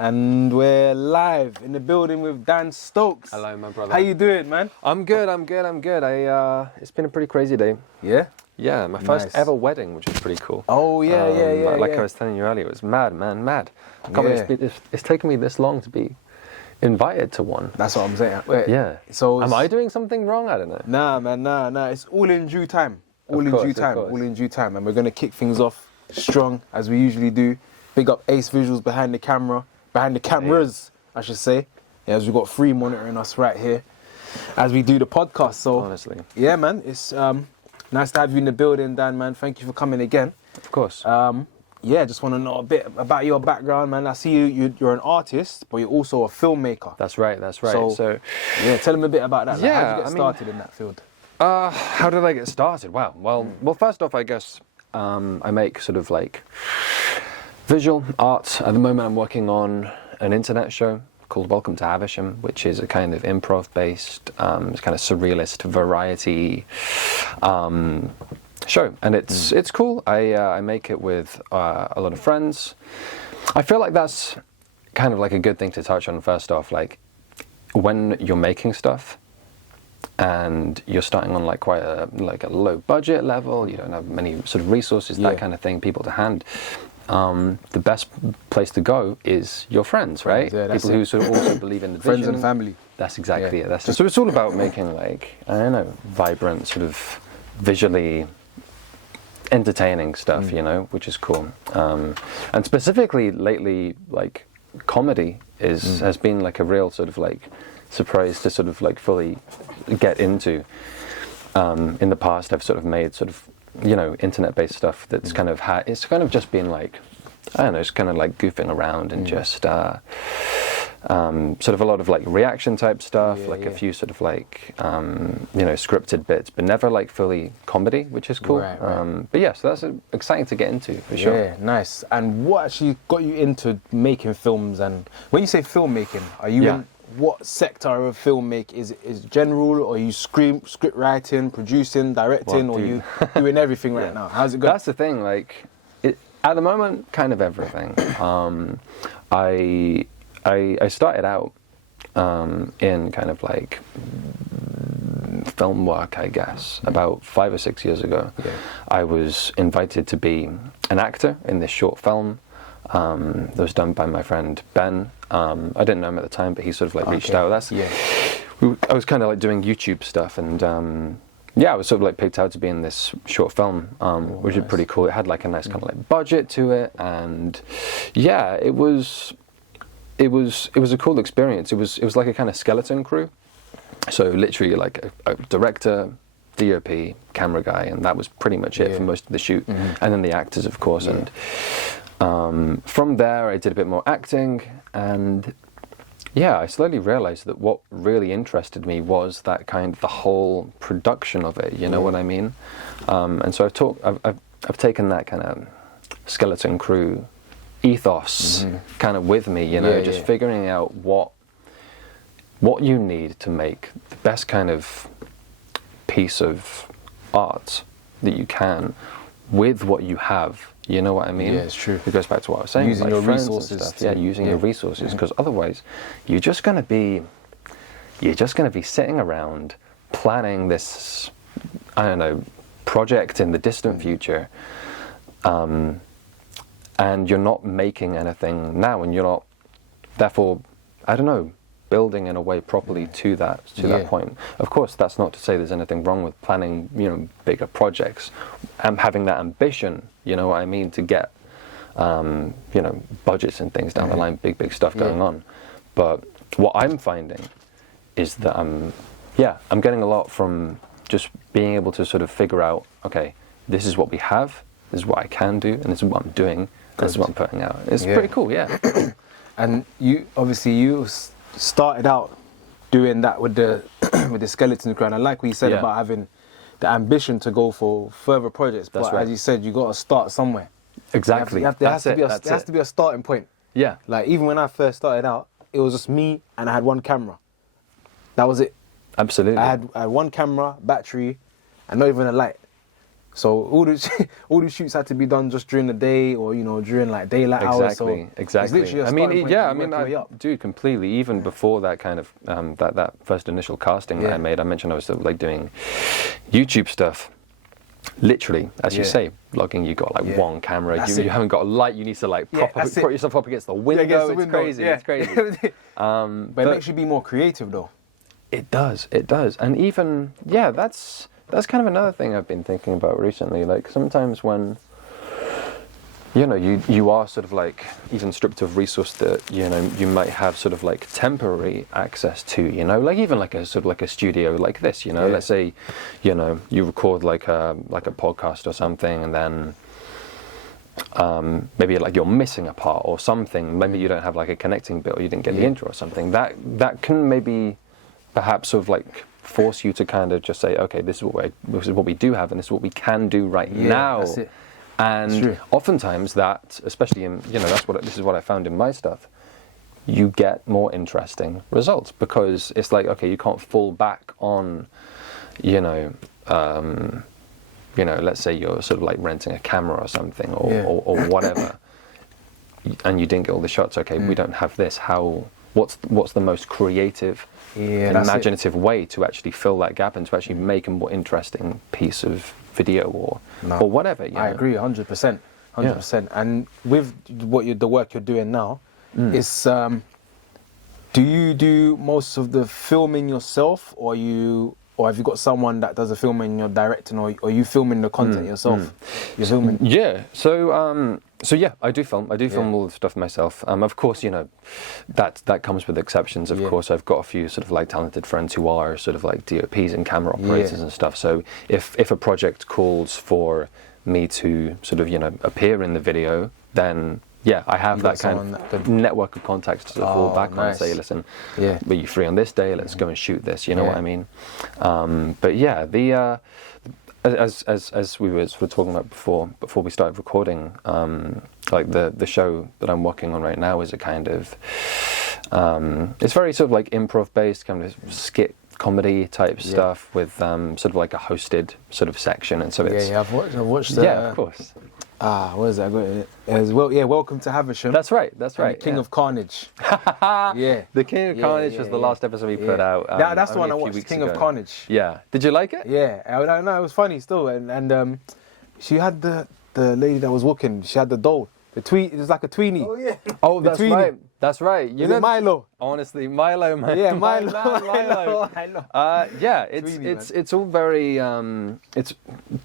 and we're live in the building with Dan Stokes. Hello, my brother. How you doing, man? I'm good. It's been a pretty crazy day. Yeah? Yeah, my first ever wedding, which is pretty cool. Oh, yeah. Like I was telling you earlier, it was mad, man, mad. I can't believe it's taken me this long to be invited to one. That's what I'm saying. Wait, yeah. So am I doing something wrong? I don't know. Nah, man, nah. It's all in due time. All in due time. And we're going to kick things off strong, as we usually do. Big up Ace Visuals behind the cameras, I should say. Yeah, as we've got 3 monitoring us right here as we do the podcast. So, honestly. Yeah, man, it's nice to have you in the building, Dan, man. Thank you for coming again. Of course. Just want to know a bit about your background, man. I see you're an artist, but you're also a filmmaker. That's right. So yeah, tell them a bit about that. Like, how did you get started in that field? How did I get started? Wow. Well, first off, I guess I make sort of like visual arts. At the moment, I'm working on an internet show called Welcome to Havisham, which is a kind of improv-based, kind of surrealist variety show, and it's cool. I make it with a lot of friends. I feel like that's kind of like a good thing to touch on first off. Like when you're making stuff and you're starting on like quite a low budget level, you don't have many sort of resources, that kind of thing, people to hand. The best place to go is your friends, right? Yeah, people who sort of also believe in the friends vision. and family. That's exactly it. So it's all about making like, I don't know, vibrant, sort of visually entertaining stuff, you know, which is cool. And specifically lately, like comedy has been like a real sort of like surprise to sort of like fully get into. In the past, I've sort of made sort of, you know, internet-based stuff that's kind of it's kind of just been like, I don't know, it's kind of like goofing around and just sort of a lot of like reaction type stuff, a few sort of like you know, scripted bits, but never like fully comedy, which is cool. Right. But yeah, so that's exciting to get into for sure. Yeah, nice. And what actually got you into making films? And when you say filmmaking, are you in what sector of filmmaking? Is general, or are you script writing, producing, directing, or you doing everything right now? How's it going? That's the thing. Like at the moment, kind of everything. I started out in kind of like film work, I guess, about 5 or 6 years ago. Yeah. I was invited to be an actor in this short film that was done by my friend Ben. I didn't know him at the time, but he sort of like reached out. I was kind of like doing YouTube stuff, and I was sort of like picked out to be in this short film, which is pretty cool. It had like a nice kind of like budget to it, and yeah, it was a cool experience. It was like a kind of skeleton crew. So literally like a director, DOP, camera guy, and that was pretty much it for most of the shoot. And then the actors, of course. And from there, I did a bit more acting, and I slowly realized that what really interested me was that kind of the whole production of it. You know what I mean? And so I've taken that kind of skeleton crew ethos kind of with me, you know, just figuring out what you need to make the best kind of piece of art that you can with what you have. You know what I mean? Yeah, it's true. It goes back to what I was saying. Using like your friends resources. And stuff. Using your resources, because otherwise you're just going to be sitting around planning this, I don't know, project in the distant future, and you're not making anything now, and you're not, therefore, I don't know, building in a way properly to that point. Of course, that's not to say there's anything wrong with planning, you know, bigger projects and having that ambition, you know what I mean, to get, you know, budgets and things down the line, big stuff going on. But what I'm finding is that I'm getting a lot from just being able to sort of figure out, okay, this is what we have, this is what I can do, and this is what I'm doing, this is what I'm putting out. It's pretty cool, And you started out doing that with the with the skeleton crew, and I like what you said about having the ambition to go for further projects. But as you said, you got to start somewhere. Exactly. There has to be a starting point. Yeah. Like even when I first started out, it was just me and I had one camera. That was it. Absolutely. I had one camera, battery, and not even a light. So all the all the shoots had to be done just during the day, or during like daylight hours. So Exactly. It's literally I mean, yeah. I mean, dude, completely. Even before that kind of that first initial casting that I made, I mentioned I was sort of like doing YouTube stuff. Literally, as you say, vlogging, you got like one camera. You haven't got a light. You need to like put yourself up against the window. It's crazy. It's crazy. But it makes you be more creative, though. It does. And even that's kind of another thing I've been thinking about recently. Like sometimes when you are sort of like even stripped of resource that you might have sort of like temporary access to, like even like a sort of like a studio like this, let's say you record like a podcast or something, and then maybe like you're missing a part or something, maybe you don't have like a connecting bit, or you didn't get the intro or something, that can maybe perhaps sort of like force you to kind of just say, okay, this is what we do have, and this is what we can do right now. That's it. And oftentimes that, especially in, this is what I found in my stuff, you get more interesting results, because it's like, okay, you can't fall back on, let's say you're sort of like renting a camera or something, or whatever, and you didn't get all the shots. Okay, we don't have this. What's the most creative, imaginative way to actually fill that gap and to actually make a more interesting piece of video or whatever. I agree, 100%. And with the work you're doing now, is do you do most of the filming yourself, or have you got someone that does the filming, you're directing, or are you filming the content yourself? You're filming. Yeah. So yeah, I do film. I do film all the stuff myself. Of course, that comes with exceptions. Of course, I've got a few sort of like talented friends who are sort of like DOPs and camera operators and stuff. So if a project calls for me to sort of appear in the video, then I have that kind of network of contacts to sort of fall back on and say, listen, are you free on this day? Let's go and shoot this. You know what I mean? But yeah, as we were talking about before we started recording, like the show that I'm working on right now is a kind of it's very sort of like improv based, kind of skit comedy type stuff with sort of like a hosted sort of section, and so it's I've watched of course. What is that? I got it. As well, welcome to Havisham. That's right. The King of Carnage. The King of Carnage was the last episode we put out. That's the one I watched. King of Carnage. Yeah. Did you like it? Yeah. No, it was funny still, and she had the lady that was walking. She had the doll. It was like a tweenie. Oh yeah. Oh, that's right. That's right. You know Milo. Honestly, Milo, man. Yeah, Milo. I know. It's all very. It's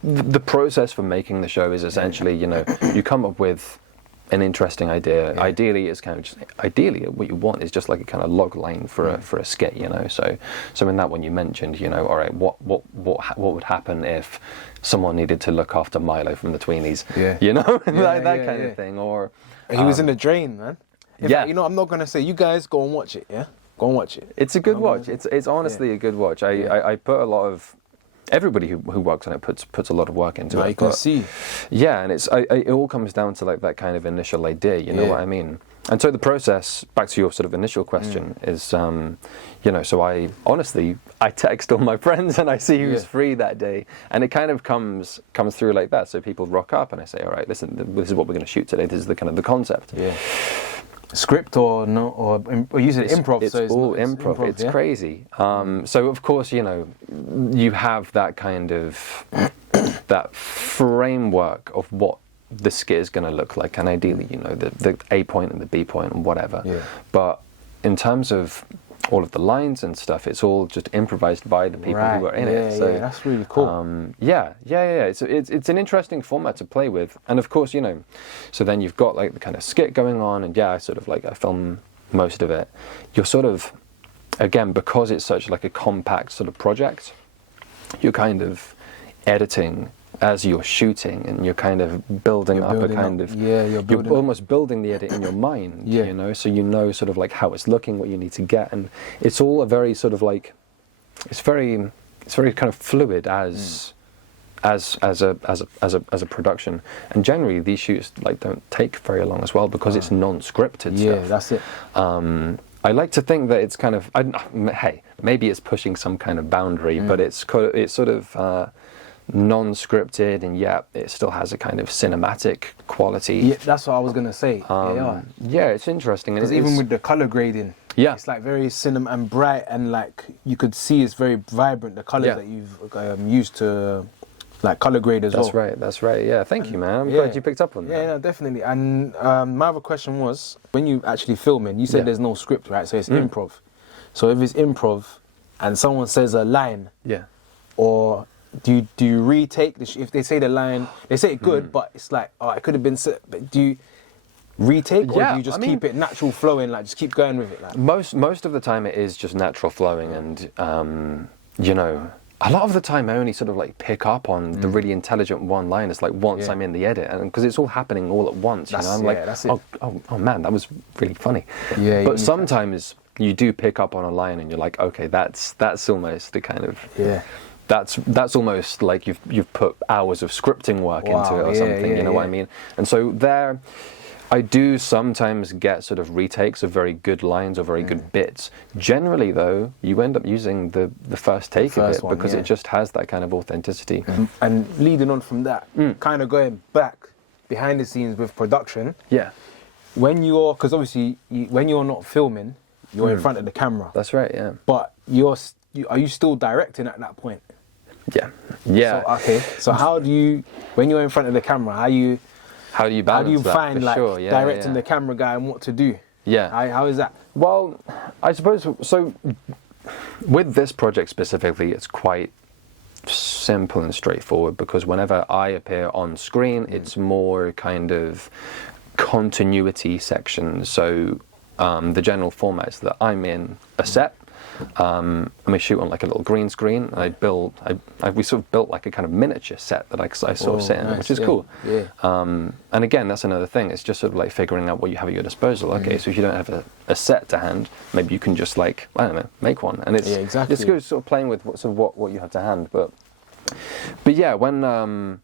the process for making the show is essentially, you come up with an interesting idea. Yeah. Ideally, it's kind of just what you want is just like a kind of log line for a skit, So in that one you mentioned, all right, what would happen if someone needed to look after Milo from the Tweenies, that kind of thing, or he was in the drain, man. I'm not gonna say, you guys go and watch it. Yeah, go and watch it. It's a good watch. It's honestly a good watch. I put a lot of. Everybody who works on it puts a lot of work into it. You can see. Yeah, and it all comes down to like that kind of initial idea. You know what I mean? And so the process, back to your sort of initial question, is, so I text all my friends and I see who's free that day, and it kind of comes through like that. So people rock up and I say, all right, listen, this is what we're going to shoot today. This is the kind of the concept. Yeah. Script or no, or use it improv. It's all improv. It's crazy. So of course, you have that kind of that framework of what the skit is going to look like, and ideally, the A point and the B point and whatever. Yeah. But in terms of all of the lines and stuff, it's all just improvised by the people who are in it. So that's really cool. It's an interesting format to play with, and of course, so then you've got like the kind of skit going on, and I film most of it. You're sort of, again, because it's such like a compact sort of project, you're kind of editing as you're shooting, and you're kind of building up a kind of you're almost building the edit in your mind, so sort of like how it's looking, what you need to get, and it's all a very sort of like it's very kind of fluid as a production, and generally these shoots like don't take very long as well because it's non-scripted stuff. That's it. I like to think that it's kind of maybe it's pushing some kind of boundary, but it's sort of non-scripted, and yet it still has a kind of cinematic quality. Yeah, that's what I was gonna say. Yeah, it's interesting. Because even with the color grading, yeah, it's like very cinema and bright, and like you could see it's very vibrant. The colors Yeah. that you've used to like color grade as well. That's right. Yeah, thank you, man. I'm glad you picked up on that. Yeah, no, definitely. And my other question was, when you actually filming, you said Yeah. there's no script, right? So it's improv. So if it's improv, and someone says a line, Yeah. or do you retake if they say the line, they say it good, but it's like, oh, it could have been said, but do you retake, or Yeah, do you just I mean, keep it natural flowing, like just keep going with it? Like? Most of the time it is just natural flowing, and you know, a lot of the time I only sort of like pick up on the really intelligent one-liners like once I'm in the edit, and because it's all happening all at once, you know, I'm like, that's it. oh man, that was really funny. Yeah, But sometimes you do pick up on a line and you're like, okay, that's almost the kind of that's almost like you've put hours of scripting work into it or something, you know what I mean? And so there, I do sometimes get sort of retakes of very good lines or very good bits. Generally though, you end up using the first take of it because it just has that kind of authenticity. And leading on from that, kind of going back behind the scenes with production. Yeah. When you're, because obviously when you're not filming, you're in front of the camera. That's right, yeah. But are you still directing at that point? Yeah. Yeah. So, okay. So how do you, when you're in front of the camera, how do you balance how do you that, find for like sure. Yeah, directing yeah. the camera guy and what to do? Yeah. How is that? Well, I suppose so. With this project specifically, it's quite simple and straightforward because whenever I appear on screen, it's more kind of continuity sections. So the general format is that I'm in a set. And we shoot on like a little green screen. We sort of built like a kind of miniature set that I sort of sit in, which is cool. Yeah. And again, that's another thing. It's just sort of like figuring out what you have at your disposal. Okay, so if you don't have a set to hand, maybe you can just like, I don't know, make one. And it's it's good sort of playing with what you have to hand. But yeah, whenever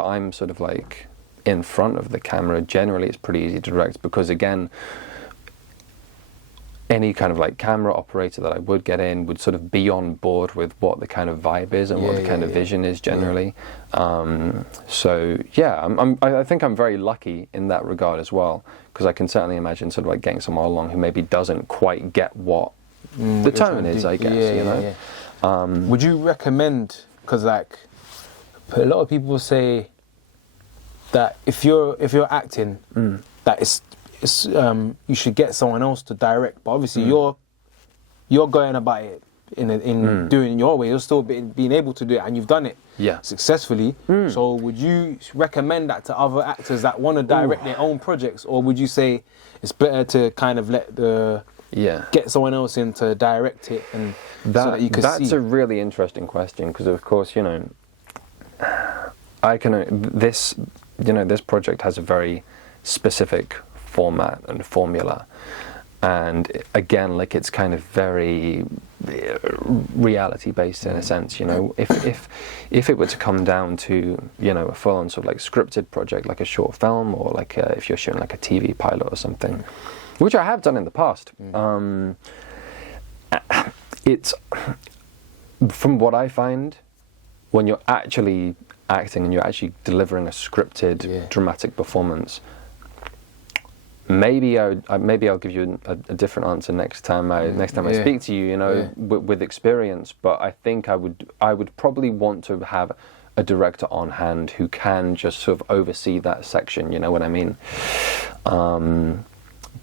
I'm sort of like in front of the camera, generally it's pretty easy to direct because again, any kind of like camera operator that I would get in would sort of be on board with what the kind of vibe is and what the kind of vision is generally. So yeah, I think I'm very lucky in that regard as well because I can certainly imagine sort of like getting someone along who maybe doesn't quite get what the tone is, I guess. You know. Would you recommend? Because like a lot of people say that if you're acting, that it's you should get someone else to direct, but obviously you're going about it in doing your way. You're still being able to do it, and you've done it successfully. So would you recommend that to other actors that want to direct their own projects, or would you say it's better to kind of get someone else in to direct it and so that you could see? That's a really interesting question because of course, you know, this project has a very specific format and formula, and again, like it's kind of very reality based in a sense. You know, if it were to come down to, you know, a full on sort of like scripted project like a short film or like if you're shooting like a TV pilot or something, which I have done in the past, it's, from what I find, when you're actually acting and you're actually delivering a scripted dramatic performance, maybe I'll give you a different answer next time I speak to you, you know, with experience. But I think I would probably want to have a director on hand who can just sort of oversee that section. You know what I mean?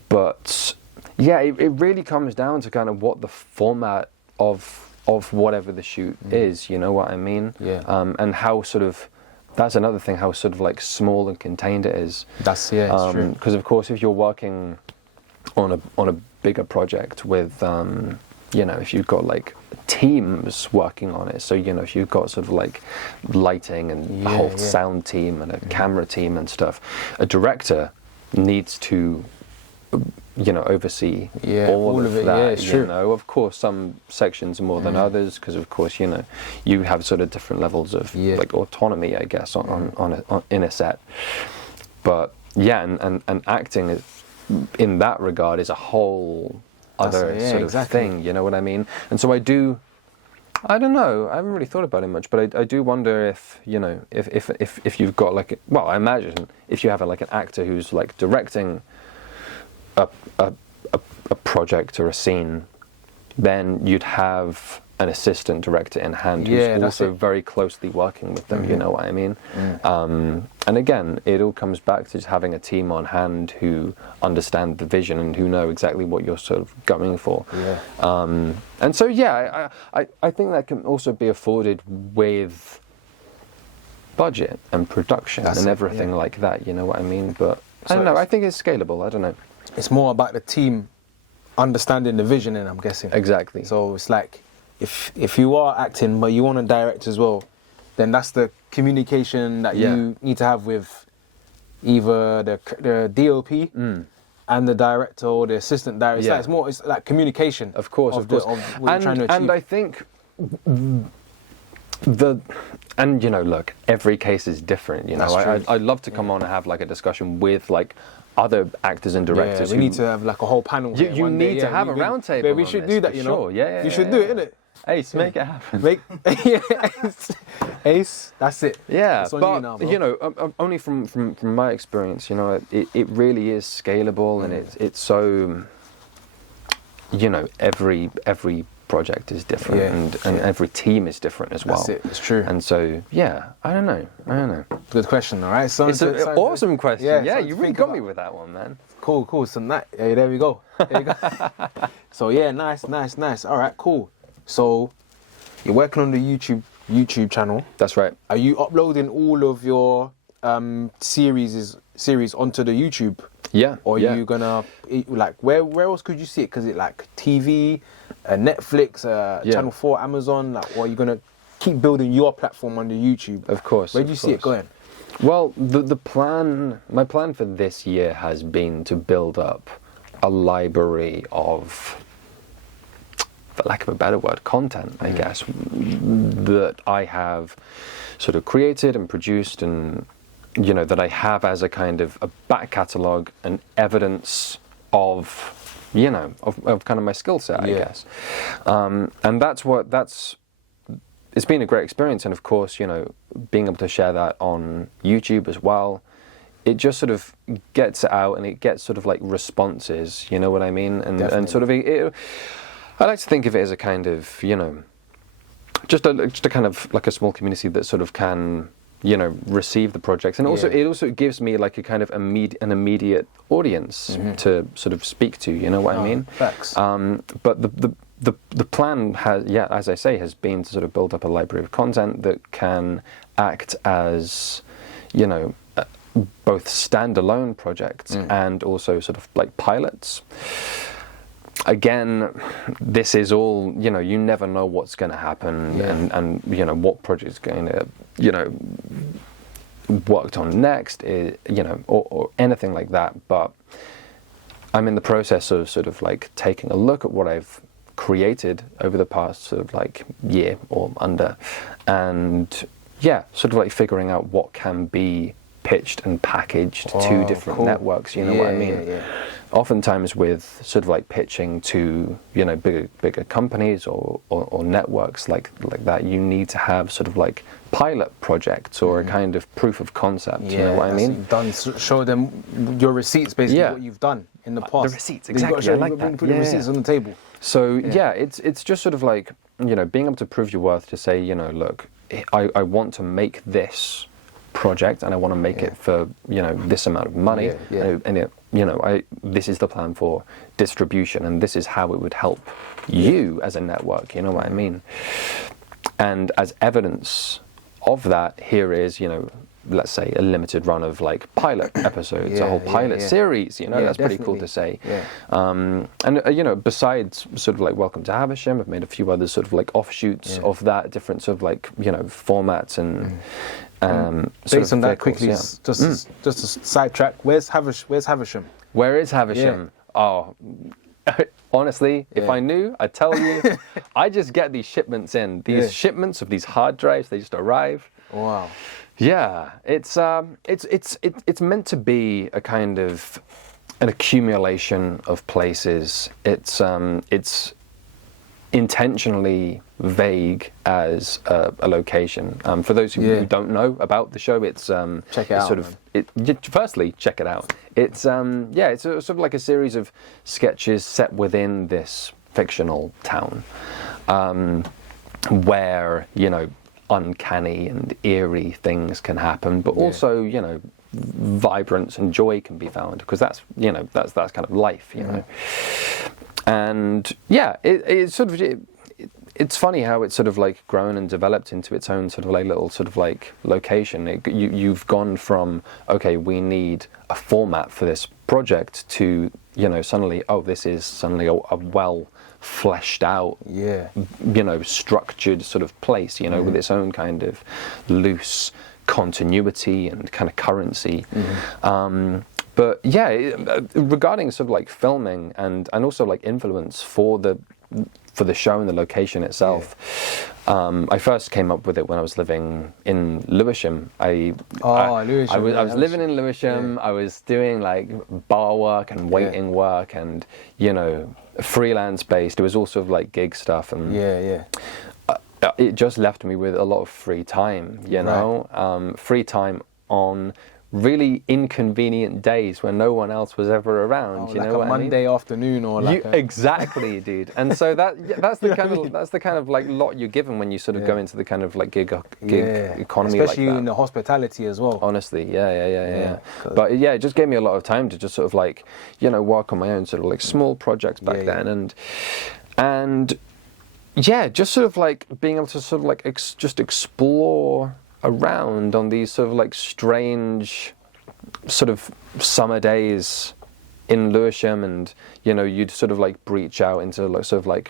But yeah, it really comes down to kind of what the format of whatever the shoot is. You know what I mean? Yeah. And how sort of. That's another thing, how sort of like small and contained it is. It's true. Because of course, if you're working on a bigger project with, you know, if you've got like teams working on it, so you know, if you've got sort of like lighting and a whole sound team and a camera team and stuff, a director needs to, you know, oversee all of that. Yeah, it's true. You know, of course, some sections more than others, because of course, you know, you have sort of different levels of like autonomy, I guess, in a set. But yeah, and acting is, in that regard, is a whole other sort of thing. You know what I mean? And so I do I don't know. I haven't really thought about it much, but I do wonder if, you know, if you've got like, well, I imagine if you have like an actor who's like directing a project or a scene, then you'd have an assistant director in hand who's also very closely working with them, you know what I mean? And again, it all comes back to just having a team on hand who understand the vision and who know exactly what you're sort of going for. And so, yeah, I think that can also be afforded with budget and production and everything like that, you know what I mean? But I don't know, I think it's scalable, I don't know. It's more about the team understanding the vision, and I'm guessing. Exactly. So it's like, if you are acting but you want to direct as well, then that's the communication that you need to have with either the DOP and the director or the assistant director. It's like communication. Of course. Of what you're trying to achieve. And I think and you know, look, every case is different. You know, I'd love to come on and have like a discussion with like other actors and directors. We need to have like a whole panel. You need to have a round table. Yeah, we should do that. You know, you should do it, innit? Ace, make it happen. Ace, that's it. Yeah, but you know, only from my experience, you know, it really is scalable, and it's so, you know, every project is different, and every team is different as well. That's it. It's true. And so, yeah, I don't know. Good question. All right, it's an awesome question. Yeah, you really got me with that one, man. Cool. So there we go. So yeah, nice. All right, cool. So you're working on the YouTube channel. That's right. Are you uploading all of your series onto the YouTube? Yeah. Or are you gonna like where else could you see it? Because it like TV, Netflix, Channel 4, Amazon. Like, or are you gonna keep building your platform on the YouTube? Of course. Where do you see it going? Well, my plan for this year has been to build up a library of, for lack of a better word, content, I guess, that I have sort of created and produced, and you know, that I have as a kind of a back catalogue and evidence of, you know, of kind of my skill set, I guess. And it's been a great experience, and of course, you know, being able to share that on YouTube as well, it just sort of gets it out, and it gets sort of like responses, you know what I mean? And sort of I like to think of it as a kind of, you know, just a kind of like a small community that sort of can, you know, receive the projects, and also it also gives me like a kind of an immediate audience to sort of speak to, you know what I mean? Facts. But the plan has, as I say, has been to sort of build up a library of content that can act as, you know, both standalone projects and also sort of like pilots. Again, this is all, you know, you never know what's going to happen, and you know what project's going to, you know, worked on next, you know, or anything like that. But I'm in the process of sort of like taking a look at what I've created over the past sort of like year or under, and sort of like figuring out what can be pitched and packaged to different networks, you know what I mean? Oftentimes with sort of like pitching to, you know, bigger companies or networks like that, you need to have sort of like pilot projects or a kind of proof of concept, you know what I mean? Show them your receipts, basically, what you've done in the past. The receipts, exactly, I like that. Put the receipts on the table. So it's just sort of like, you know, being able to prove your worth, to say, you know, look, I want to make this project, and I want to make it for, you know, this amount of money, and it, you know, this is the plan for distribution, and this is how it would help you as a network, you know what I mean? And as evidence of that, here is, you know, let's say a limited run of like pilot episodes, a whole pilot series, you know, that's pretty cool to say. And you know, besides sort of like Welcome to Havisham, I've made a few other sort of like offshoots of that, different sort of like, you know, formats and based on that, quickly, just a sidetrack. Where's Havisham? Where is Havisham? Oh, honestly, if I knew, I'd tell you. I just get these shipments in. These shipments of these hard drives, they just arrive. Wow. Yeah, it's meant to be a kind of an accumulation of places. It's intentionally vague as a location. For those who don't know about the show, it's check it out. Firstly, check it out. It's it's sort of like a series of sketches set within this fictional town, where uncanny and eerie things can happen, but also vibrance and joy can be found, because that's kind of life, know. And it's sort of it's funny how it's sort of like grown and developed into its own sort of like little sort of like location. You've gone from, okay, we need a format for this project, to suddenly, this is suddenly a well fleshed out, structured sort of place, with its own kind of loose continuity and kind of currency. But regarding sort of like filming and also like influence for the show and the location itself, I first came up with it when I was living in Lewisham. I was living in Lewisham. I was doing like bar work and waiting work and freelance based. It was also like gig stuff, and it just left me with a lot of free time. Free time on really inconvenient days when no one else was ever around. Like a Monday afternoon, or like exactly, dude. And so that's the kind of like lot you're given when you sort of go into the kind of like gig economy, especially like that. in the hospitality as well. Honestly, yeah. But it just gave me a lot of time to just sort of like work on my own sort of like small projects back then, and just sort of like being able to sort of like just explore around on these sort of like strange sort of summer days in Lewisham, and you'd sort of like breach out into like sort of like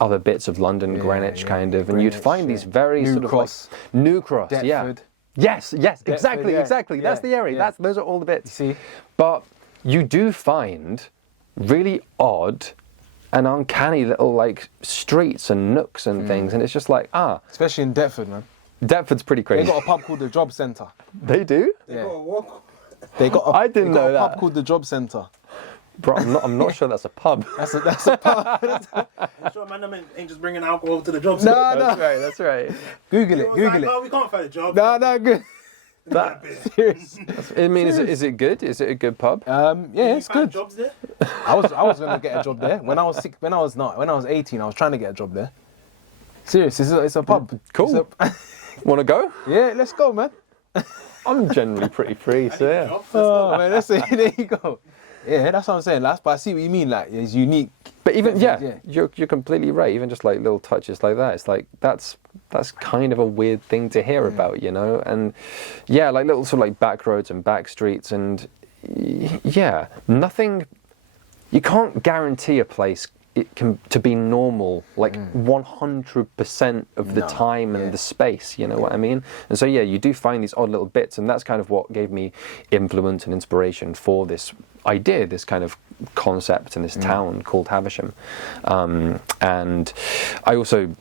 other bits of London, Greenwich kind of, and Greenwich, you'd find these very New sort Cross, of like New Cross, Deptford. Yes, Deptford, exactly. That's the area. Those are all the bits. You see, but you do find really odd and uncanny little like streets and nooks and things, and it's just like especially in Deptford, man. Deptford's pretty crazy. They got a pub called the Job Centre. They do? They got a I didn't know that. pub called the Job Centre. Bro, I'm not sure that's a pub. That's a pub. I'm sure man ain't just bringing alcohol to the job site. No. That's right. Google it. No, we can't find a job. No, good. Serious. I mean, is it good? Is it a good pub? It's good. Jobs there? I was gonna get a job there when I was 18. I was trying to get a job there. Serious, it's a pub. Cool. Want to go? Yeah, let's go, man. I'm generally pretty free, so yeah. Oh man, there you go. Yeah, that's what I'm saying. But I see what you mean. Like, it's unique. But even you're completely right. Even just like little touches like that, it's like that's kind of a weird thing to hear about, And like little sort of like back roads and back streets, and nothing. You can't guarantee a place to be normal like 100% of the time and the space, what I mean? And so you do find these odd little bits, and that's kind of what gave me influence and inspiration for this idea, this kind of concept in this town called Havisham. And I also,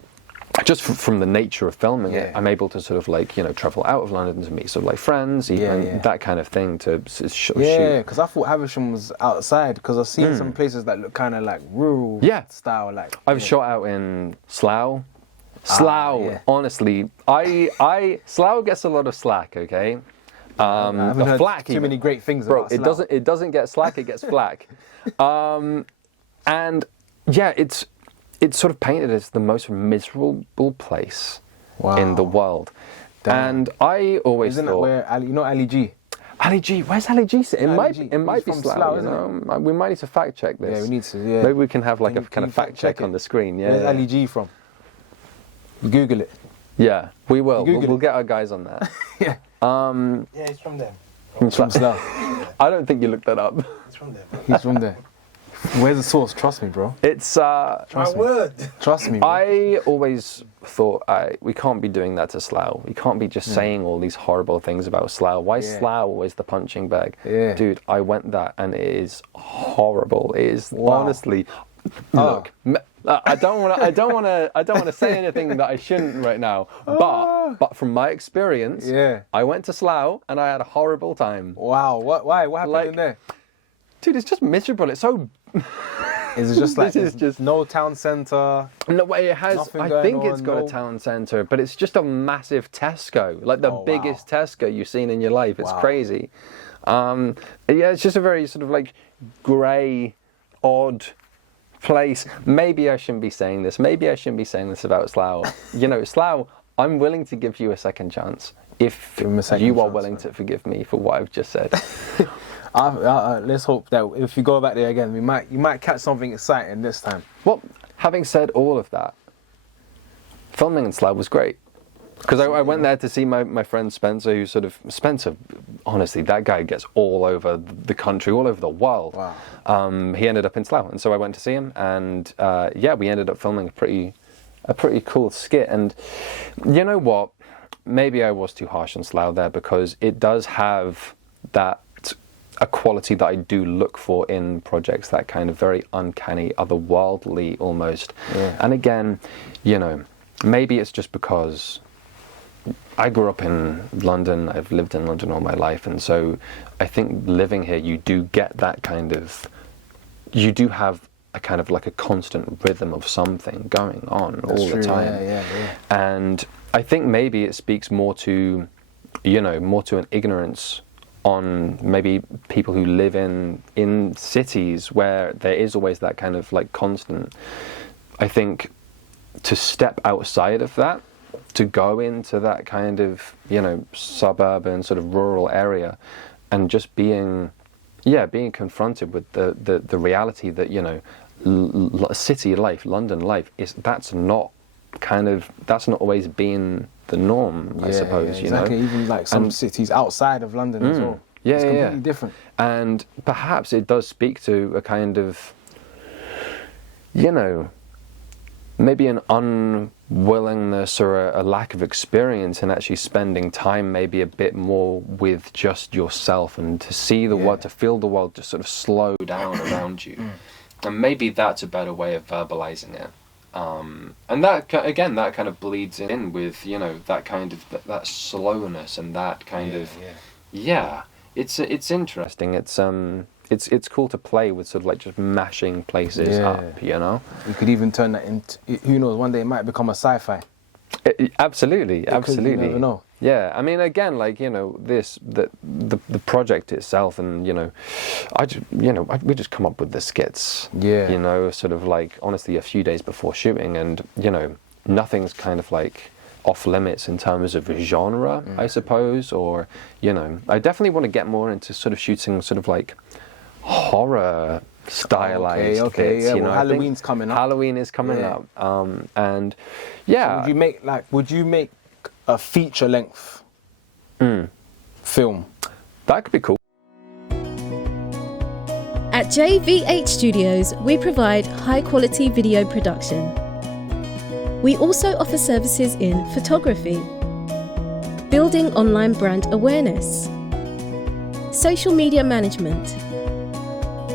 just from the nature of filming it, I'm able to sort of like, travel out of London to meet sort of like friends, even that kind of thing to shoot. Yeah, because I thought Havisham was outside, because I've seen some places that look kind of like rural style. Like I've shot out in Slough. Honestly, I Slough gets a lot of slack, okay? I haven't heard flack too many great things bro, about it Slough. It doesn't get slack, it gets flack. And it's sort of painted as the most miserable place in the world. Damn. And I always Isn't thought... that where Ali G? Ali G, where's Ali G? It might be from Slough, Slough, We might need to fact check this. Yeah, we need to, Maybe we can have like a kind of fact check on the screen. Yeah. Where's Ali G from? Google it. Yeah, we will. We'll get our guys on that. Yeah. Yeah, he's from there. He's from Slough. I don't think you looked that up. He's from there. He's from there. Where's the source? Trust me, bro. It's My word. Trust me, bro. I always thought we can't be doing that to Slough. We can't be just saying all these horrible things about Slough. Why is Slough always the punching bag? Yeah. Dude, I went that and it is horrible. It is honestly. Look, I don't want to say anything that I shouldn't right now. But from my experience, I went to Slough and I had a horrible time. Wow. Why? What happened in there? Dude, it's just miserable. It's so Is it just like This is just no town centre? No way it has. Nothing I going think it's on, got no- a town centre, but it's just a massive Tesco, like the Oh, wow. biggest Tesco you've seen in your life. It's Wow. crazy. Yeah, it's just a very sort of like grey, odd place. Maybe I shouldn't be saying this. Maybe I shouldn't be saying this about Slough. You know, Slough, I'm willing to give you a second chance if Give him a second you are chance, willing to forgive me for what I've just said. Let's hope that if you go back there again, you might catch something exciting this time. Well, having said all of that, filming in Slough was great. Because I went there to see my friend Spencer, who Spencer, honestly, that guy gets all over the country, all over the world. Wow. He ended up in Slough, and so I went to see him, and we ended up filming a pretty cool skit. And you know what? Maybe I was too harsh on Slough there, because it does have a quality that I do look for in projects, that kind of very uncanny, otherworldly almost. Yeah. And again, you know, maybe it's just because I grew up in London, I've lived in London all my life, and so I think living here, you do get that kind of, you do have a kind of like a constant rhythm of something going on all the time. Yeah. And I think maybe it speaks more to, you know, more to an ignorance on maybe people who live in cities where there is always that kind of like constant. I think to step outside of that, to go into that kind of, you know, suburban sort of rural area, and just being confronted with the reality that, you know, city life, London life, that's not always been the norm, I suppose. Yeah, exactly. You know, even like some cities outside of London as well. It's completely different. And perhaps it does speak to a kind of, you know, maybe an unwillingness or a lack of experience in actually spending time maybe a bit more with just yourself, and to see the world, to feel the world just sort of slow down around you. And maybe that's a better way of verbalizing it. And that, again, that kind of bleeds in with, you know, that kind of, that slowness and that kind of, it's interesting. It's cool to play with sort of like just mashing places up, you know? You could even turn that into, who knows, one day it might become a sci-fi. Absolutely. You never know. Yeah, I mean, again, like, you know, the project itself, and, you know, we just come up with the skits, you know, sort of like, honestly, a few days before shooting, and, you know, nothing's kind of like off limits in terms of genre, I suppose, or, you know, I definitely want to get more into sort of shooting sort of like horror stylized bits, you know. Well, Halloween's coming up. Halloween is coming up, and yeah. So would you make a feature length film? That could be cool. At JV8 Studios, we provide high-quality video production. We also offer services in photography, building online brand awareness, social media management,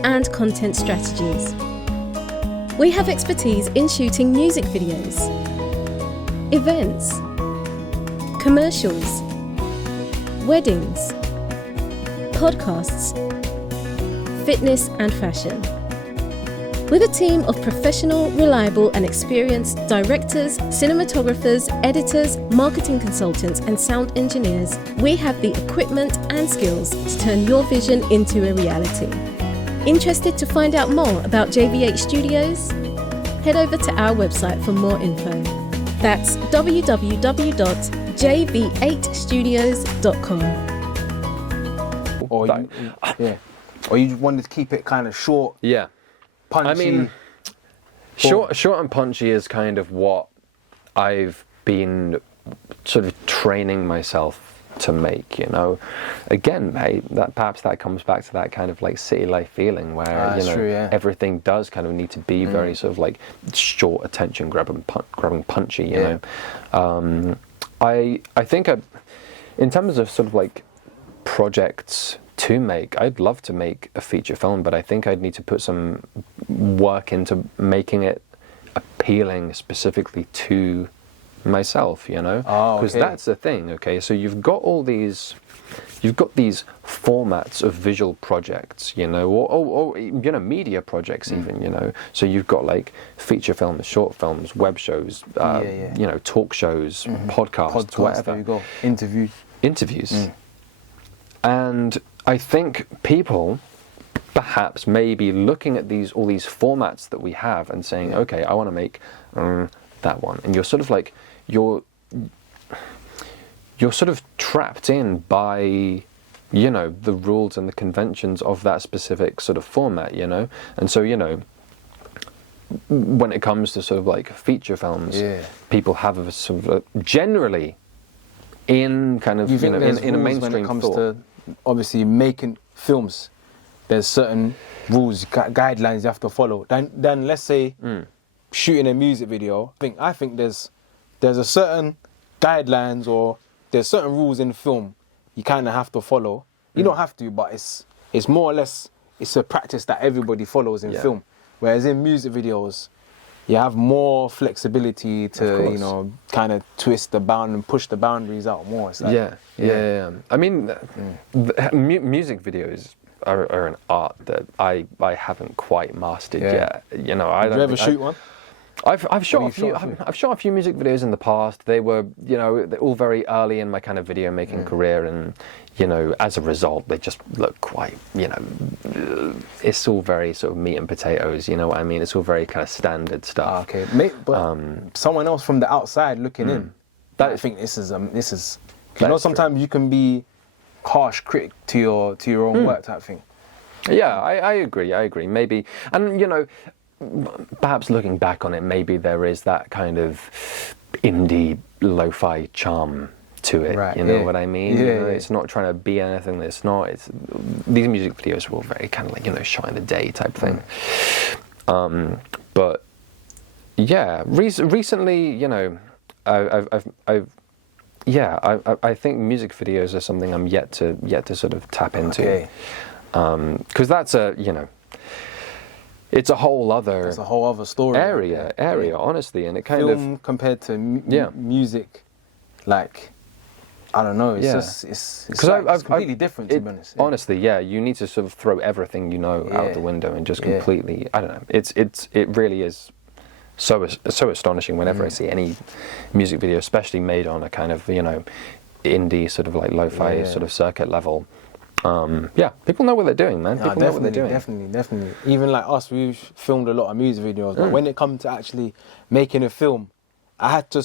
and content strategies. We have expertise in shooting music videos, events, commercials, weddings, podcasts, fitness and fashion. With a team of professional, reliable and experienced directors, cinematographers, editors, marketing consultants and sound engineers, we have the equipment and skills to turn your vision into a reality. Interested to find out more about JV8 Studios? Head over to our website for more info. That's www.jv8studios.com. Or you wanted to keep it kind of short, punchy? I mean, short and punchy is kind of what I've been sort of training myself to make, you know. Again, mate, perhaps that comes back to that kind of like city life feeling where, you know, everything does kind of need to be very sort of like short, attention grabbing punchy, you know. I think in terms of sort of like projects to make, I'd love to make a feature film, but I think I'd need to put some work into making it appealing specifically to myself, you know, because that's the thing. Okay, so you've got all these you've got these formats of visual projects, you know, or you know, media projects even, you know. So you've got like feature films, short films, web shows, you know, talk shows, podcasts, whatever. There you go. Interviews. And I think people perhaps maybe looking at all these formats that we have and saying, okay, I want to make that one, and you're sort of like you're sort of trapped in by, you know, the rules and the conventions of that specific sort of format, you know. And so, you know, when it comes to sort of like feature films, people have a sort of generally in kind of, you know, in a mainstream when it comes thought. to obviously making films. There's certain rules, guidelines you have to follow. Then let's say shooting a music video. I think there's a certain guidelines, or there's certain rules in film you kind of have to follow. You don't have to, but it's more or less, it's a practice that everybody follows in film. Whereas in music videos, you have more flexibility to, you know, kind of twist the bound and push the boundaries out more. It's like, I mean, music videos are an art that I haven't quite mastered yet. You know, I don't. Did you ever shoot one? I've shot a few music videos in the past. They were, you know, they're all very early in my kind of video making career, and you know, as a result, they just look quite, you know, it's all very sort of meat and potatoes. You know what I mean? It's all very kind of standard stuff. Okay, but someone else from the outside looking in, I think this is you know, sometimes you can be harsh critic to your own work type thing. Yeah, I agree. Maybe, and you know, perhaps looking back on it, maybe there is that kind of indie lo-fi charm to it. Right, you know what I mean? You know, it's not trying to be anything that it's not. It's these music videos were all very kind of like, you know, shot in the day type thing. But yeah, recently, you know, I think music videos are something I'm yet to sort of tap into, because that's you know, it's a whole other story area, honestly, and it kind film of compared to music, like, I don't know, it's completely different, to be honest. Honestly, you need to sort of throw everything you know out the window and just completely, I don't know, it really is so astonishing whenever I see any music video, especially made on a kind of, you know, indie sort of like lo-fi sort of circuit level. People know what they're doing, man. People know what they're doing. Definitely. Even like us, we've filmed a lot of music videos, but when it comes to actually making a film, I had to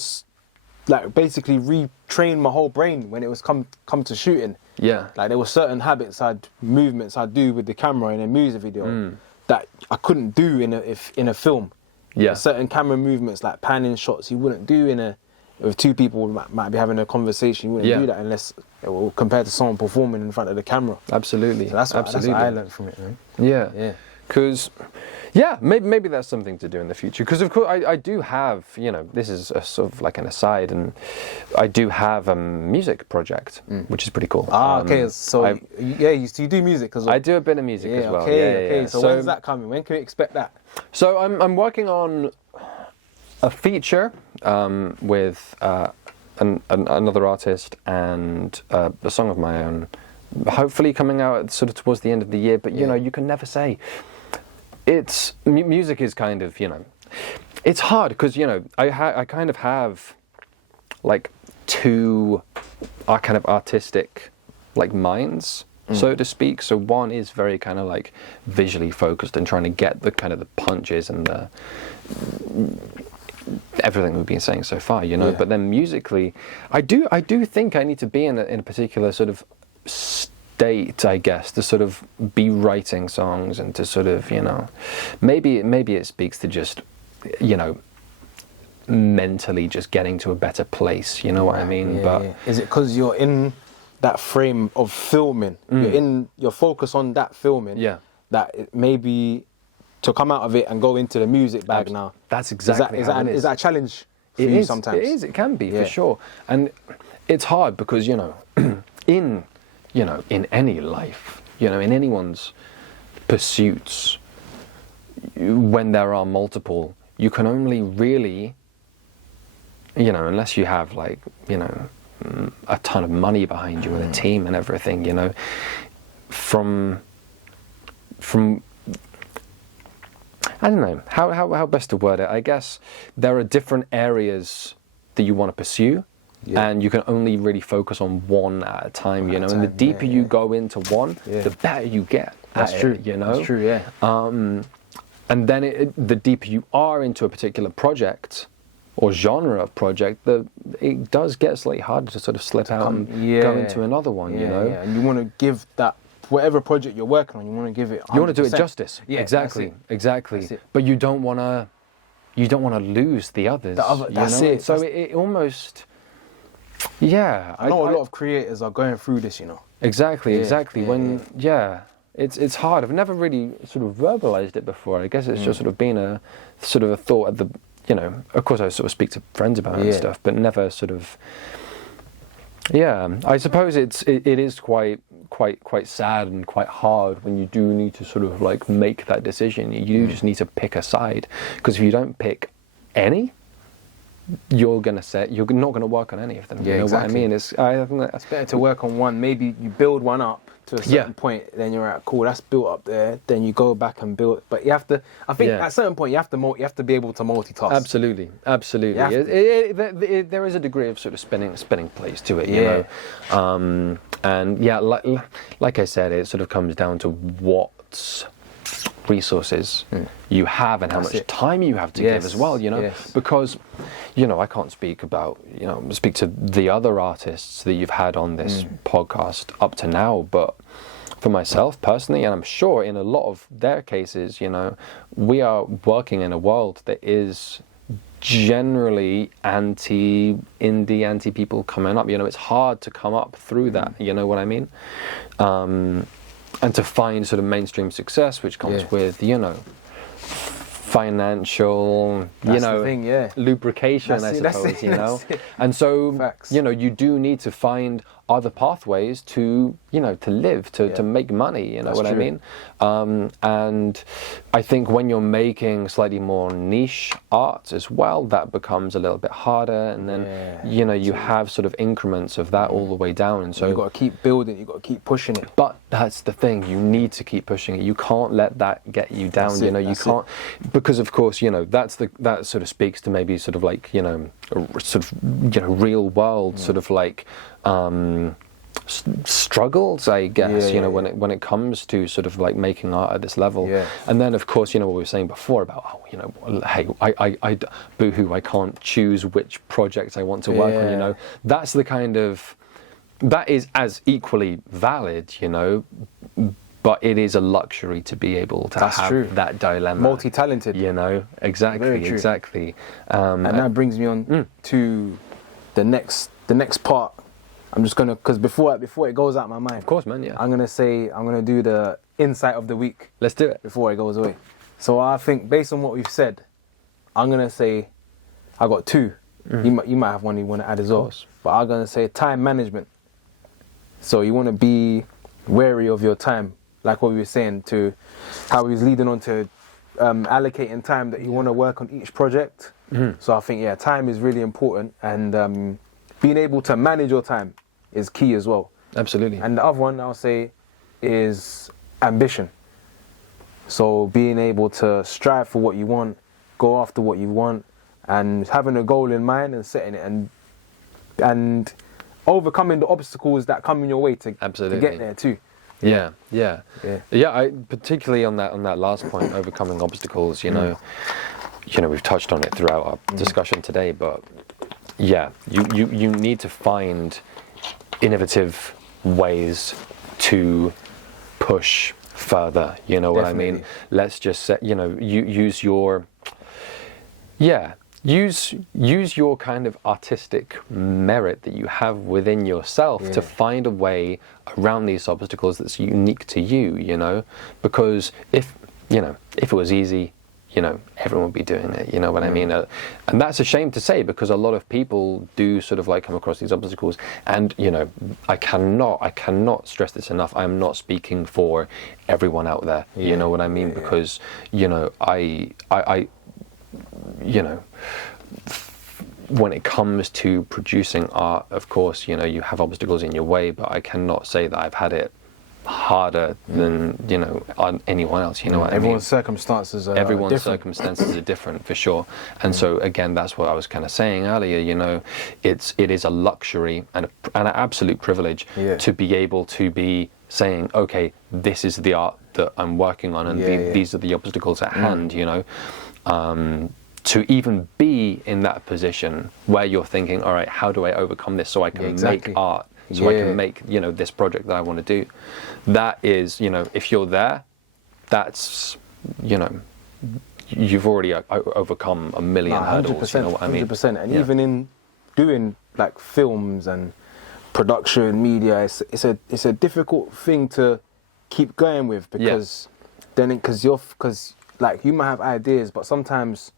like basically retrain my whole brain when it was come to shooting. Yeah. Like there were certain movements I'd do with the camera in a music video that I couldn't do in a film. Yeah. Certain camera movements like panning shots you wouldn't do if two people might be having a conversation. You wouldn't do that unless compared to someone performing in front of the camera. Absolutely. So that's what I learned from it, man. Yeah. Because, maybe that's something to do in the future. Because of course I do have, you know, this is a sort of like an aside, and I do have a music project, which is pretty cool. Okay. So you do music as well. I do a bit of music as well. Okay. So when's that coming? When can we expect that? So I'm working on a feature with another artist and a song of my own, hopefully coming out sort of towards the end of the year. But you know, you can never say. It's music is kind of, you know, it's hard because, you know, I kind of have like two kind of artistic like minds, so to speak. So one is very kind of like visually focused and trying to get the kind of the punches and the everything we've been saying so far, you know. But then musically, I do think I need to be in a particular sort of state, I guess, to sort of be writing songs and to sort of, you know, maybe it speaks to just, you know, mentally just getting to a better place, you know what I mean? Is it because you're in that frame of filming, you're focused on that filming, that it maybe to come out of it and go into the music bag now? That's exactly is that a challenge for you sometimes? It is. It can be, for sure. And it's hard because, you know, in any life, you know, in anyone's pursuits, when there are multiple, you can only really, you know, unless you have like, you know, a ton of money behind you and a team and everything, you know, from I don't know how best to word it. I guess there are different areas that you want to pursue, and you can only really focus on one at a time, you know. And the deeper you go into one, the better you get. That's true. You know, that's true. Yeah. And then the deeper you are into a particular project or genre of project, it does get slightly harder to sort of slip out and go into another one. You know, and you want to give that. Whatever project you're working on, you want to give it 100%. You want to do it justice. Yeah, exactly. That's it. But you don't want to lose the others. That's you know? it. So it almost, yeah. I know a lot of creators are going through this, you know. Exactly. It's hard. I've never really sort of verbalized it before. I guess it's just sort of been a thought at the, you know. Of course, I sort of speak to friends about it and stuff, but never sort of. Yeah, I suppose it is quite sad and quite hard when you do need to sort of like make that decision. You just need to pick a side, because if you don't pick any, you're not gonna work on any of them. Yeah, you know exactly. what I mean? I think It's better to work on one. Maybe you build one up to a certain point, then you're at cool. That's built up there. Then you go back and build. But you have to. I think at a certain point you have to be able to multitask. Absolutely. There is a degree of sort of spinning plays to it, you know. And like I said, it sort of comes down to what resources you have and how much time you have to give as well, you know. Because, you know, I can't speak to the other artists that you've had on this podcast up to now, but for myself personally, and I'm sure in a lot of their cases, you know, we are working in a world that is generally anti-indie, anti-people coming up. You know, it's hard to come up through that, you know what I mean? And to find sort of mainstream success, which comes with, you know, financial, lubrication, I suppose, you know. And so, you know, you do need to find other pathways to, you know, to live, to make money, you know what I mean? And I think when you're making slightly more niche art as well, that becomes a little bit harder, and then, you know, you have sort of increments of that all the way down. And so you've got to keep building, you've got to keep pushing it. But that's the thing, you need to keep pushing it. You can't let that get you down, you know, you can't, because of course, you know, that sort of speaks to maybe sort of like, you know, sort of, you know, real world sort of like, struggles, I guess, you know, when it comes to sort of like making art at this level. And then of course, you know, what we were saying before about, you know, hey, I boo-hoo, I can't choose which projects I want to work on, you know. That's the kind of, that is as equally valid, you know, but it is a luxury to be able to have that dilemma. Multi-talented. You know, exactly. And that brings me on to the next part. I'm just gonna, because before it goes out of my mind. Of course, man, I'm gonna do the insight of the week. Let's do it. Before it goes away. So I think based on what we've said, I'm gonna say I got two. You might have one you want to add as well. But I'm gonna say time management. So you want to be wary of your time, like what we were saying, to how we was leading on to allocating time that you want to work on each project. So I think time is really important, and being able to manage your time is key as well. Absolutely. And the other one I'll say is ambition. So being able to strive for what you want, go after what you want, and having a goal in mind and setting it, and overcoming the obstacles that come in your way to get there too. Yeah. I particularly on that last point, overcoming obstacles. You know, we've touched on it throughout our discussion today, but you need to find innovative ways to push further. You know what I mean? Let's just say, you know, use your kind of artistic merit that you have within yourself to find a way around these obstacles that's unique to you, you know, because if it was easy, you know, everyone would be doing it, you know what I mean? And that's a shame to say, because a lot of people do sort of like come across these obstacles, and, you know, I cannot stress this enough. I'm not speaking for everyone out there, you know what I mean? Because, you know, I you know, when it comes to producing art, of course, you know, you have obstacles in your way, but I cannot say that I've had it harder than, you know, on anyone else, you know what I mean? Everyone's circumstances are different. Circumstances are different, for sure. And so again, that's what I was kind of saying earlier, you know, it is a luxury and an absolute privilege to be able to be saying, okay, this is the art that I'm working on, and these are the obstacles at hand, you know. To even be in that position where you're thinking, all right, how do I overcome this so I can make art, so I can make, you know, this project that I want to do. That is, you know, if you're there, that's, you know, you've already overcome a million hurdles, you know what I mean? 100%. And even in doing like films and production, media, it's a difficult thing to keep going with, because because like you might have ideas, but sometimes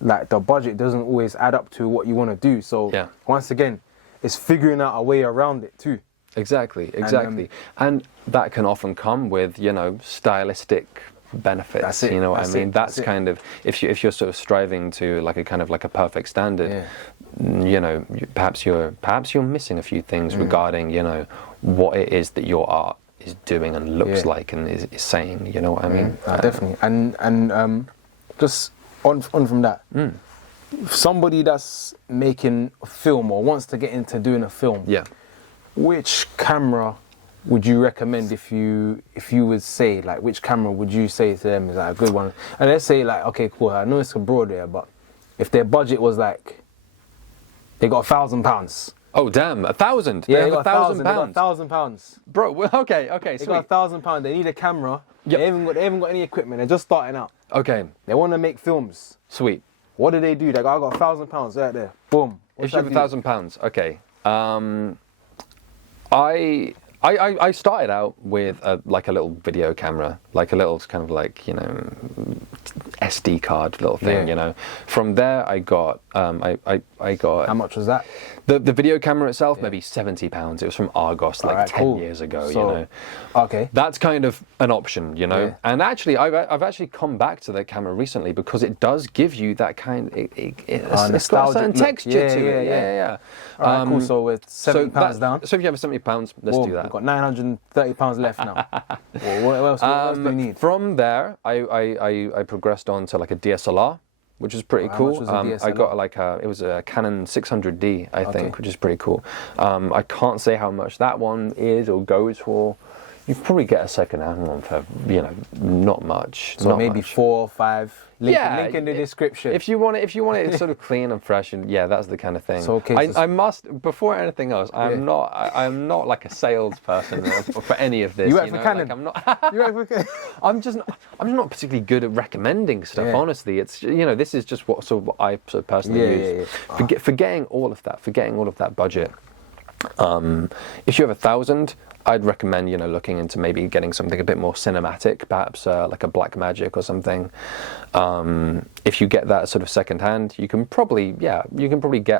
like the budget doesn't always add up to what you want to do. So once again, it's figuring out a way around it too. Exactly. And that can often come with, you know, stylistic benefits. That's it. You know what I mean? That's kind of, if you're sort of striving to like a kind of like a perfect standard, you know, perhaps you're missing a few things regarding, you know, what it is that your art is doing and looks like and is saying. You know what I mean? Definitely. And just on from that. Somebody that's making a film or wants to get into doing a film, which camera would you recommend if you would say, like, which camera would you say to them is like a good one? And let's say like, okay, cool, I know it's abroad there, but if their budget was like, they got £1,000. Oh damn, 1,000? Yeah, they got £1,000. They got £1,000. Bro, well, okay, They sweet. got £1,000. They need a camera. They haven't got any equipment. They're just starting out. Okay. They want to make films. Sweet. What do? They go, I got £1,000 right there. Boom. If you have £1,000, okay. I started out with like a little video camera, like a little kind of like, you know, SD card little thing, you know. From there, I got I got. How much was that? The video camera itself, maybe £70. It was from Argos, like 10 years ago, you know. Okay. That's kind of an option, you know. And actually, I've actually come back to the camera recently because it does give you that kind. It's got a certain texture to it. Yeah. All right, cool. So we're £70 down. So if you have £70, let's do that. We've got £930 left now. What else do you need? From there, I progressed on to like a DSLR, which is pretty cool. Much was a DSLR? I got it was a Canon 600D, I think, which is pretty cool. I can't say how much that one is or goes for. You probably get a second-hand one for, you know, not much. So not maybe much. 4 or 5. Link in the description. If you want it sort of clean and fresh, and that's the kind of thing. So, okay, I must, before anything else, I'm not like a salesperson for any of this. You work for Canon. Like I'm not. You work for Canon. I'm not particularly good at recommending stuff. Honestly, it's, you know, this is just what I personally use. Forgetting all of that budget. If you have 1,000, I'd recommend, you know, looking into maybe getting something a bit more cinematic, perhaps like a Blackmagic or something. If you get that sort of second hand, you can probably get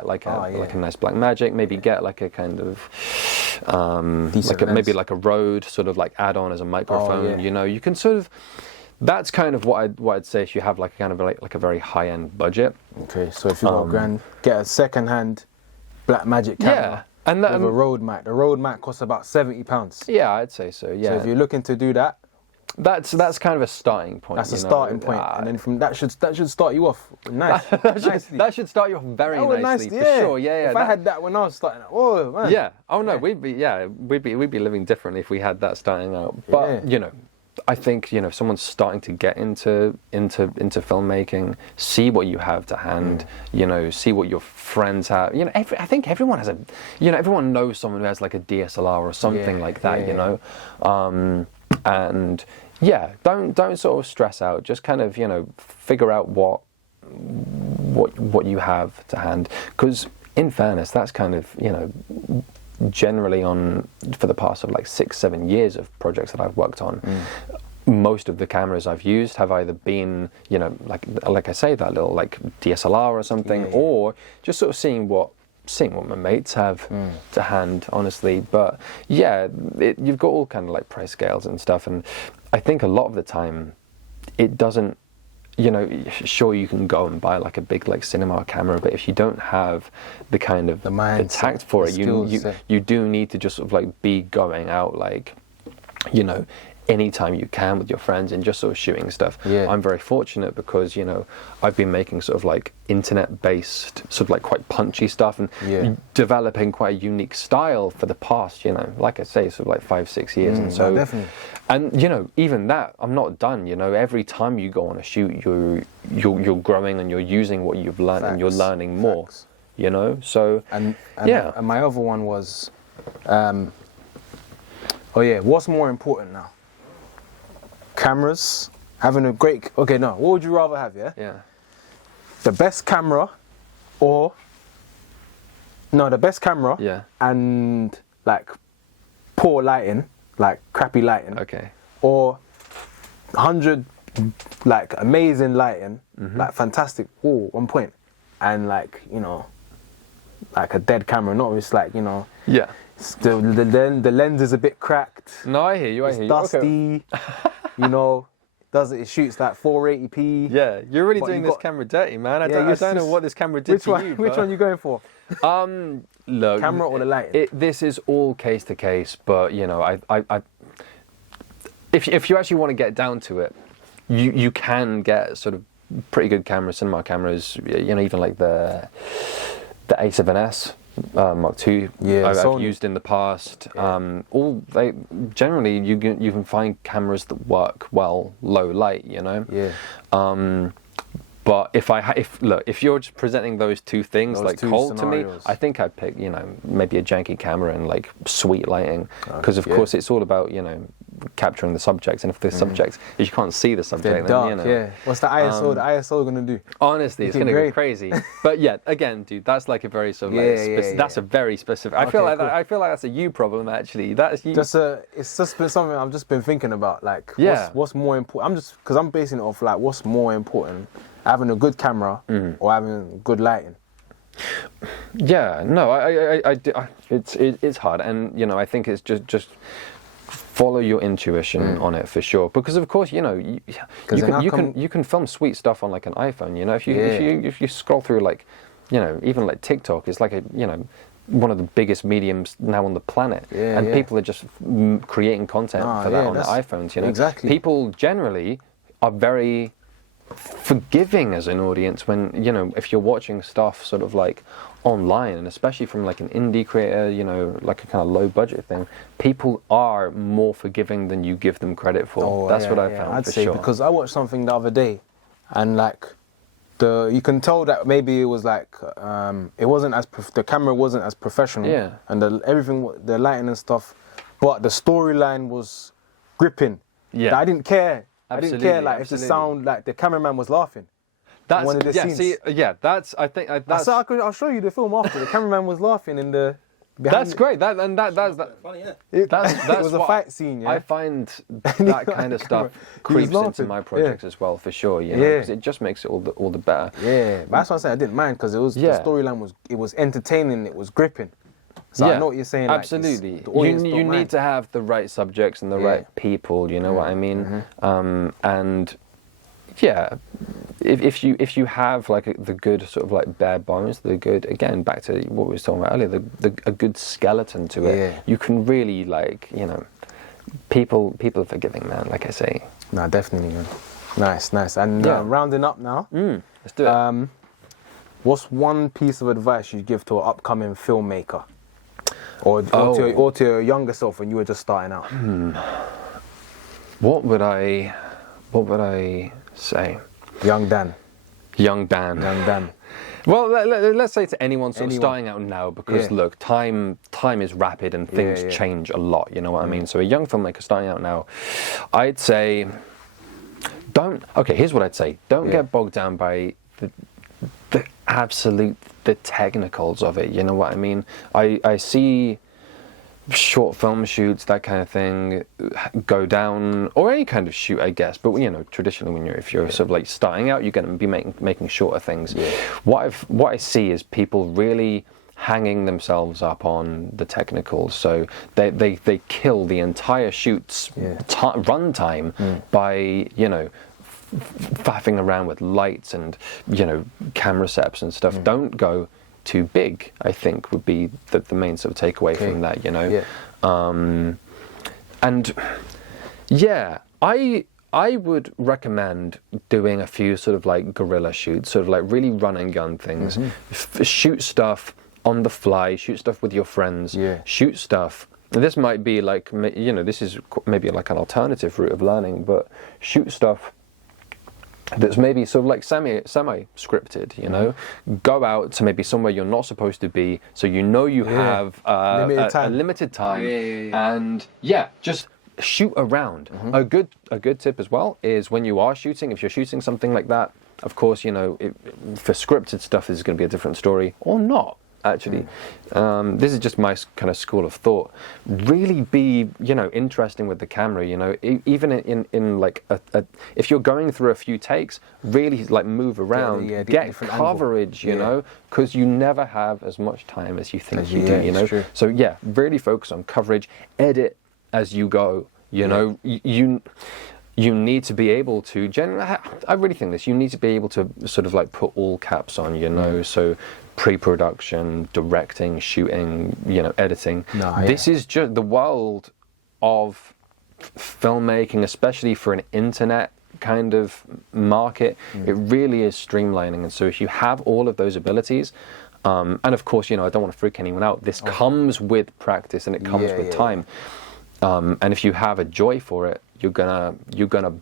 like a nice Blackmagic. Maybe get like a kind of maybe like a Rode sort of like add-on as a microphone. You know, you can sort of. That's kind of what I'd say if you have like a kind of like a very high-end budget. Okay, so if you got grand, get a second-hand Blackmagic camera. And with a Rode mic. The Rode mic costs about £70. Yeah, I'd say so. Yeah. So if you're looking to do that, that's kind of a starting point. That's a starting point, and then from that should start you off nice. That should start you off very nicely, for sure. Yeah. If I had that when I was starting out, oh man. Yeah. Oh no, we'd be living differently if we had that starting out. But you know, I think, you know, if someone's starting to get into filmmaking, see what you have to hand, you know, see what your friends have. You know, I think everyone has everyone knows someone who has like a DSLR or something like that, you know. And don't sort of stress out. Just kind of, you know, figure out what you have to hand. Because in fairness, that's kind of, you know, generally for the past sort of like 6-7 years of projects that I've worked on, most of the cameras I've used have either been, you know, like I say, that little like DSLR or something, or just sort of seeing what my mates have to hand, honestly. But you've got all kind of like price scales and stuff, and I think a lot of the time it doesn't you know, sure, you can go and buy like a big like cinema camera, but if you don't have the kind of the tact for it, you do need to just sort of like be going out, like, you know, anytime you can with your friends and just sort of shooting stuff. I'm very fortunate because, you know, I've been making sort of like internet-based, sort of like quite punchy stuff and developing quite a unique style for the past, you know, like I say, sort of like 5-6 years. And so, definitely. And you know, even that, I'm not done. You know, every time you go on a shoot, you're growing and you're using what you've learned and you're learning more. You know, so and my other one was, what's more important now? Cameras, having a great. Okay, no. What would you rather have? Yeah. The best camera, or the best camera. Yeah. And like poor lighting, like crappy lighting. Okay. Or 100 like amazing lighting, like fantastic, on point, and like, you know, like a dead camera, not just like, you know. Yeah. The lens is a bit cracked. No, I hear you. It's dusty. You know, it shoots like 480p. Yeah, you're really doing this camera dirty, man. I don't know what this camera did to you. Which one are you going for? Look, camera or the lighting? This is all case to case, but you know, if you actually want to get down to it, you can get sort of pretty good cameras, cinema cameras. You know, even like the A7S. Mark II, I've used in the past. Generally you can find cameras that work well low light, you know. But if you're just presenting those two things like cold scenarios to me, I think I'd pick, you know, maybe a janky camera and like sweet lighting, because of course it's all about, you know, capturing the subjects, and if the subjects, if you can't see the subject, dark, then, you know. What's the ISO? The ISO gonna do? Honestly, it's gonna go crazy. But yeah, again, dude, that's like a very sort of like that's a very specific. I feel like that's a you problem actually. That's you. It's just been something I've just been thinking about. Like, what's more important? Because I'm basing it off like what's more important, having a good camera or having good lighting. Yeah, no, it's hard, and you know, I think it's just follow your intuition on it for sure, because of course, you know, you can film sweet stuff on like an iPhone. You know, if you scroll through, like, you know, even like TikTok is like one of the biggest mediums now on the planet, and people are just creating content for that on their iPhones. You know, exactly. People generally are very forgiving as an audience when, you know, if you're watching stuff sort of like online, and especially from like an indie creator, you know, like a kind of low budget thing, people are more forgiving than you give them credit for. That's what I found. I'd for say sure. Because I watched something the other day, and like you can tell that maybe it was like it wasn't as the camera wasn't as professional, and the lighting and stuff, but the storyline was gripping. I didn't care. I didn't care if the sound, like the cameraman was laughing. That's one of the scenes. I'll show you the film after. The cameraman was laughing in the. That's great. That's funny, it was a fight scene. I find that kind of stuff creeps into my projects as well, for sure. You know, because it just makes it all the better. Yeah, but that's what I said. I didn't mind because the storyline was entertaining. It was gripping. So I know what you're saying. Absolutely. Like, you need to have the right subjects and the right people. You know what I mean? And yeah, if you have like the good sort of like bare bones, the good, again, back to what we were talking about earlier, a good skeleton to it, you can really, like, you know, people are forgiving, man, like I say. No, definitely, man. Nice. And rounding up now. Let's do it. What's one piece of advice you'd give to an upcoming filmmaker? Or to your younger self when you were just starting out? What would I say? Young Dan. Well, let's say to anyone sort of starting out now, because look, time is rapid and things change a lot. You know what I mean? So a young filmmaker starting out now, I'd say, here's what I'd say. Don't get bogged down by the technicals of it. You know what I mean? I see short film shoots, that kind of thing, go down, or any kind of shoot, I guess. But you know, traditionally, if you're sort of like starting out, you're going to be making shorter things. What I see is people really hanging themselves up on the technicals, so they kill the entire shoot's run time by, you know, faffing around with lights and, you know, camera seps and stuff. Don't go too big, I think, would be the main sort of takeaway from that, you know. Yeah. And yeah, I would recommend doing a few sort of like guerrilla shoots, sort of like really run and gun things. Shoot stuff on the fly, shoot stuff with your friends, shoot stuff. This might be like, you know, this is maybe like an alternative route of learning, but shoot stuff that's maybe sort of like semi-scripted, you know. Go out to maybe somewhere you're not supposed to be, so you know you have a limited time, and just shoot around. A good tip as well is when you are shooting, if you're shooting something like that, of course, you know, for scripted stuff, this is going to be a different story, or not. Actually, this is just my kind of school of thought. Really be, you know, interesting with the camera. You know, even in like if you're going through a few takes, really like move around, get coverage. You know, because you never have as much time as you think you do. You know, so yeah, really focus on coverage. Edit as you go. You know, you need to be able to I really think this. You need to be able to sort of like put all caps on. You know, so. Pre-production, directing, shooting, you know, editing. This is just the world of filmmaking, especially for an internet kind of market. It really is streamlining. And so if you have all of those abilities, and of course, you know, I don't want to freak anyone out. This comes with practice and it comes with time. And if you have a joy for it, you're gonna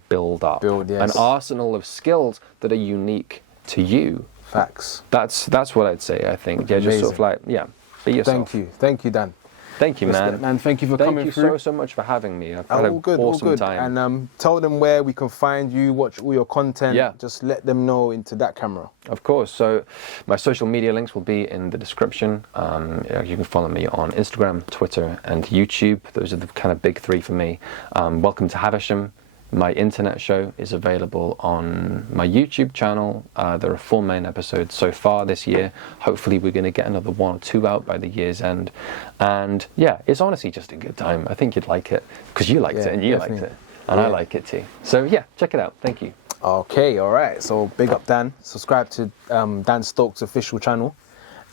build up an arsenal of skills that are unique to you. Facts. That's what I'd say. I think. Yeah, just sort of like be yourself. Thank you, Dan. Thank you, man. Man, thank you for coming through. Thank you so much for having me. I've had an awesome time. And tell them where we can find you, watch all your content. Yeah. Just let them know into that camera. Of course. So my social media links will be in the description. You can follow me on Instagram, Twitter, and YouTube. Those are the kind of big three for me. Welcome to Havisham. My internet show is available on my YouTube channel. There are 4 main episodes so far this year. Hopefully we're going to get another 1 or 2 out by the year's end. And yeah, it's honestly just a good time. I think you'd like it because you liked it and you liked it. And I like it too. So yeah, check it out. Thank you. Okay, all right. So big up Dan. Subscribe to Dan Stokes' official channel.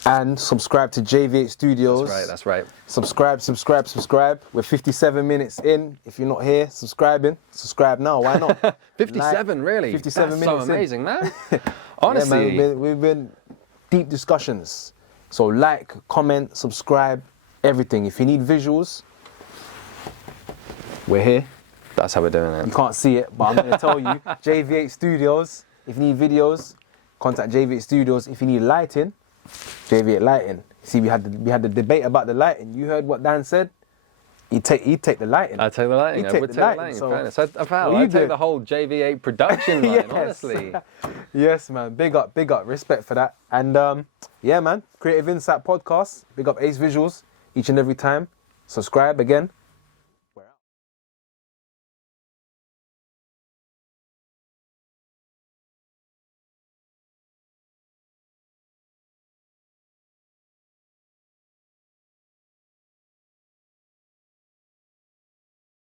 And subscribe to JV8 Studios. That's right. Subscribe. We're 57 minutes in. If you're not here, subscribe now. Why not? 57, really? 57 That's minutes so amazing, man. Honestly. Yeah, man, we've been deep discussions. So like, comment, subscribe, everything. If you need visuals, we're here. That's how we're doing it. You can't see it, but I'm going to tell you. JV8 Studios. If you need videos, contact JV8 Studios. If you need lighting, JV8 Lighting. See, we had the debate about the lighting. You heard what Dan said. He'd take the lighting. I'd take the lighting. I would take the lighting. So, I'd take the whole JV8 production line, honestly. Yes, man. Big up. Respect for that. And yeah, man. Creative Insight Podcast. Big up Ace Visuals each and every time. Subscribe again.